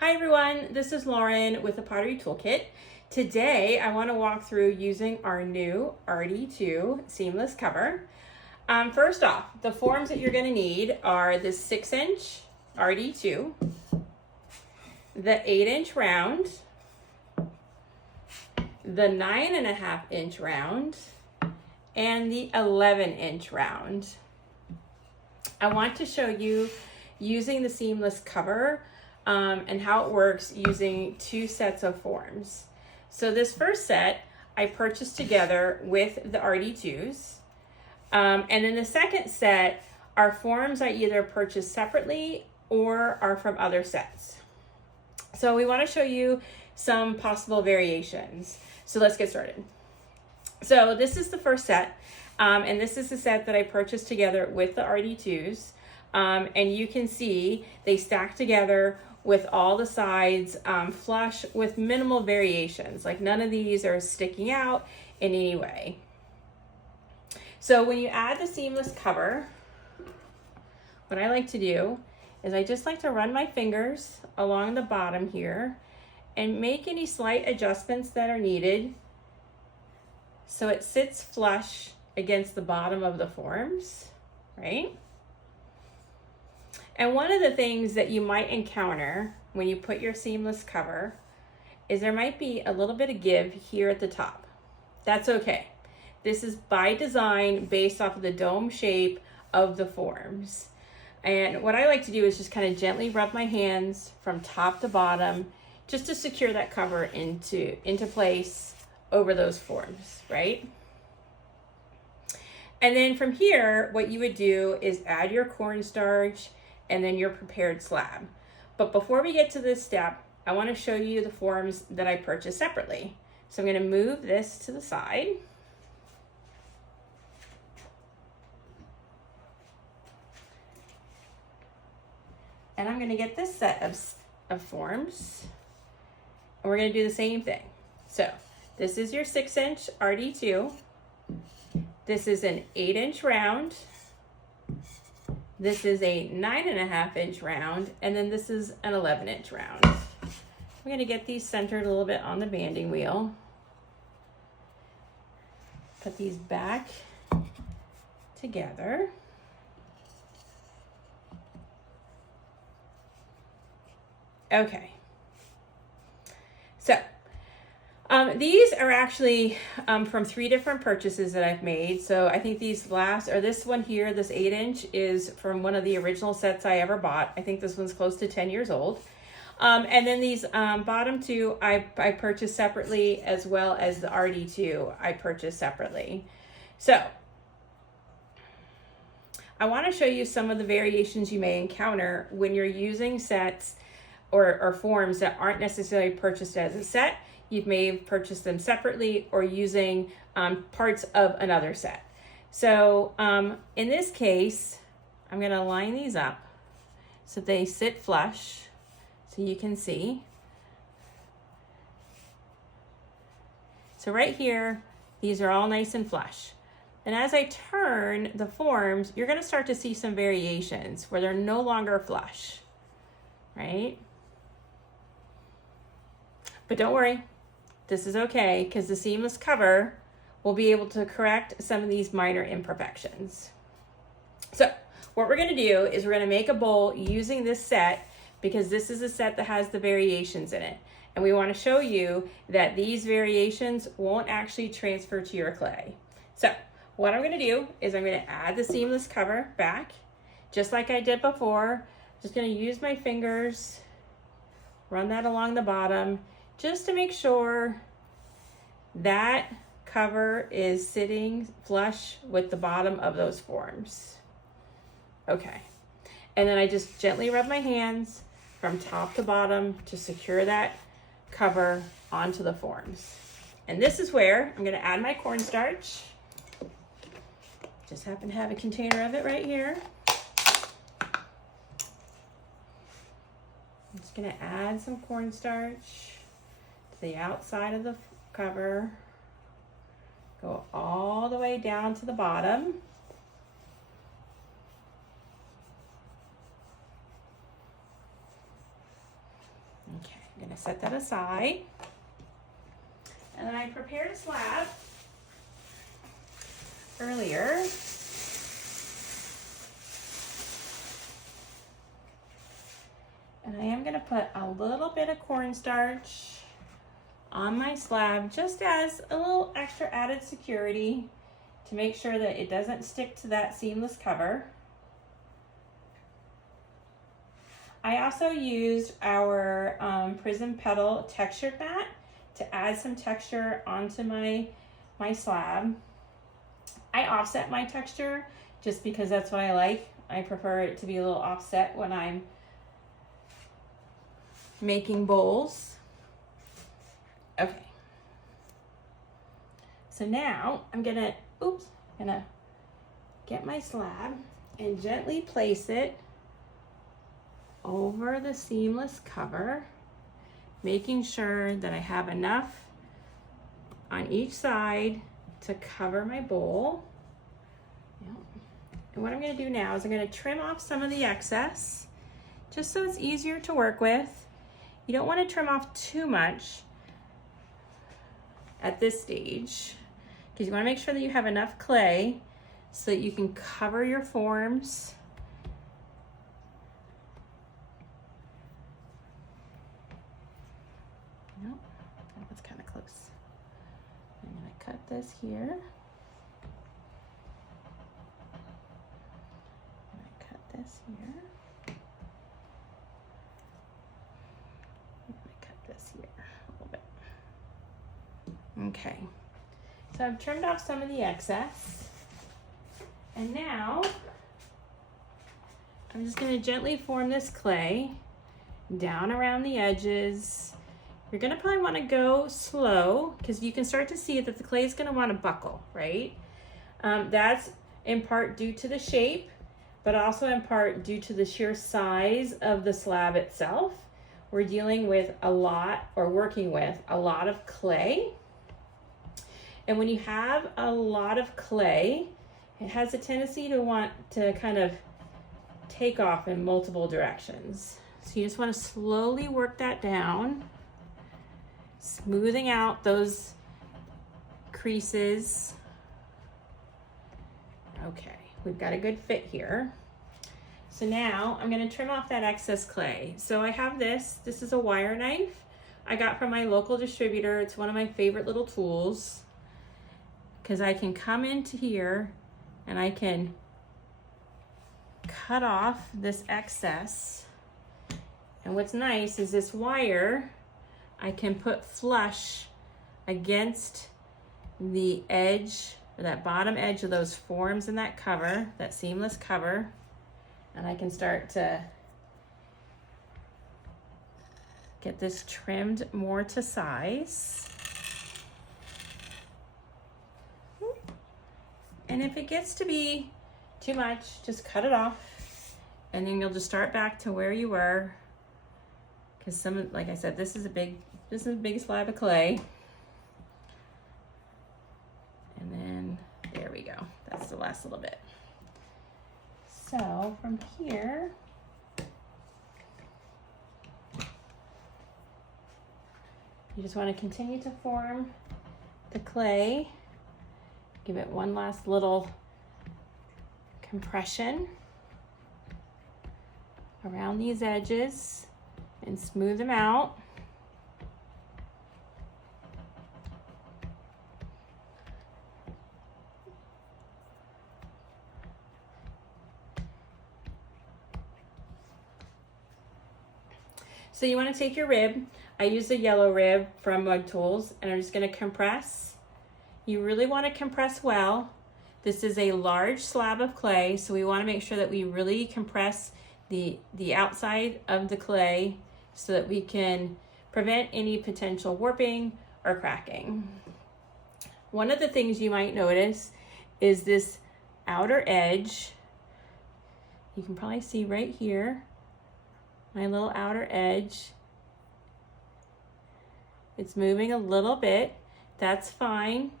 Hi everyone, this is Lauren with the Pottery Toolkit. Today I want to walk through using our new RD2 seamless cover. First off, the forms that you're going to need are the 6-inch RD2, the 8-inch round, the 9.5-inch round, and the 11-inch round. I want to show you using the seamless cover and how it works using two sets of forms. So this first set I purchased together with the RD2s. And then the second set are forms I either purchased separately or are from other sets. So we want to show you some possible variations. So let's get started. So this is the first set, and this is the set that I purchased together with the RD2s. And you can see they stack together with all the sides flush with minimal variations. Like none of these are sticking out in any way. So when you add the seamless cover, what I like to do is I just like to run my fingers along the bottom here and make any slight adjustments that are needed so it sits flush against the bottom of the forms, right? And one of the things that you might encounter when you put your seamless cover is there might be a little bit of give here at the top. That's okay. This is by design based off of the dome shape of the forms. And what I like to do is just kind of gently rub my hands from top to bottom just to secure that cover into place over those forms, right? And then from here, what you would do is add your cornstarch and then your prepared slab. But before we get to this step, I want to show you the forms that I purchased separately. So I'm going to move this to the side. And I'm going to get this set of forms. And we're going to do the same thing. So this is your 6-inch RD2. This is an 8-inch round. This is a 9.5-inch round, and then this is an 11-inch round. We're going to get these centered a little bit on the banding wheel. Put these back together. Okay. So these are actually from 3 different purchases that I've made. So I think this one here, this 8-inch is from one of the original sets I ever bought. I think this one's close to 10 years old. And then these bottom two I purchased separately, as well as the RD2 I purchased separately. So I want to show you some of the variations you may encounter when you're using sets or forms that aren't necessarily purchased as a set. You may have purchased them separately or using parts of another set. So in this case, I'm going to line these up so they sit flush so you can see. So right here, these are all nice and flush. And as I turn the forms, you're going to start to see some variations where they're no longer flush, right? But don't worry. This is okay because the seamless cover will be able to correct some of these minor imperfections. So what we're going to do is we're going to make a bowl using this set because this is a set that has the variations in it. And we want to show you that these variations won't actually transfer to your clay. So what I'm going to do is I'm going to add the seamless cover back just like I did before. Just going to use my fingers, run that along the bottom, just to make sure that cover is sitting flush with the bottom of those forms. Okay. And then I just gently rub my hands from top to bottom to secure that cover onto the forms. And this is where I'm going to add my cornstarch. Just happen to have a container of it right here. I'm just going to add some cornstarch to the outside of the cover, go all the way down to the bottom. gonna set that aside. And then I prepared a slab earlier. And I am gonna put a little bit of cornstarch on my slab just as a little extra added security to make sure that it doesn't stick to that seamless cover. I also used our Prism Petal textured mat to add some texture onto my slab. I offset my texture just because that's what I like. I prefer it to be a little offset when I'm making bowls. Okay. So now I'm gonna get my slab and gently place it over the seamless cover, making sure that I have enough on each side to cover my bowl. Yep. And what I'm gonna do now is I'm gonna trim off some of the excess, just so it's easier to work with. You don't wanna trim off too much at this stage, because you wanna make sure that you have enough clay so that you can cover your forms. Nope, that was kind of close. I'm gonna cut this here. I'm gonna cut this here. I'm gonna cut this here a little bit. Okay, so I've trimmed off some of the excess. And now I'm just gonna gently form this clay down around the edges. You're gonna probably wanna go slow because you can start to see that the clay is gonna wanna buckle, right? That's in part due to the shape, but also in part due to the sheer size of the slab itself. We're dealing with a lot, or working with a lot of clay. And when you have a lot of clay, it has a tendency to want to kind of take off in multiple directions. So you just want to slowly work that down, smoothing out those creases. Okay, we've got a good fit here. So now I'm going to trim off that excess clay. So I have this is a wire knife I got from my local distributor. It's one of my favorite little tools because I can come into here and I can cut off this excess. And what's nice is this wire I can put flush against the edge, or that bottom edge of those forms in that cover, that seamless cover, and I can start to get this trimmed more to size. And if it gets to be too much, just cut it off, and then you'll just start back to where you were. Because like I said, this is a big slab of clay. And then there we go. That's the last little bit. So from here, you just want to continue to form the clay. Give it one last little compression around these edges and smooth them out. So you want to take your rib. I use a yellow rib from Mud Tools, and I'm just going to compress. You really want to compress well. This is a large slab of clay, so we want to make sure that we really compress the outside of the clay so that we can prevent any potential warping or cracking. One of the things you might notice is this outer edge. You can probably see right here, my little outer edge. It's moving a little bit. That's fine.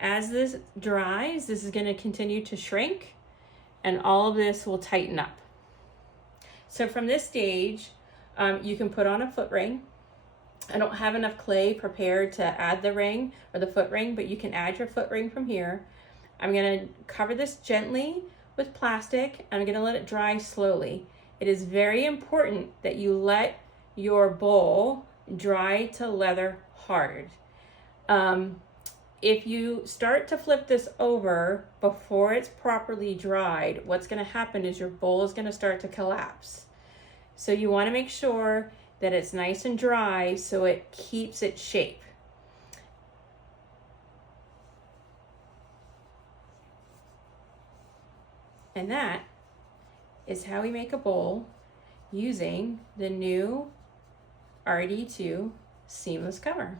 As this dries, this is going to continue to shrink, and all of this will tighten up. So from this stage, you can put on a foot ring, I don't have enough clay prepared to add the ring or the foot ring, but you can add your foot ring from here. I'm gonna cover this gently with plastic, and I'm gonna let it dry slowly. It is very important that you let your bowl dry to leather hard. If you start to flip this over before it's properly dried, what's gonna happen is your bowl is gonna start to collapse. So you wanna make sure that it's nice and dry so it keeps its shape. And that is how we make a bowl using the new RD2 seamless cover.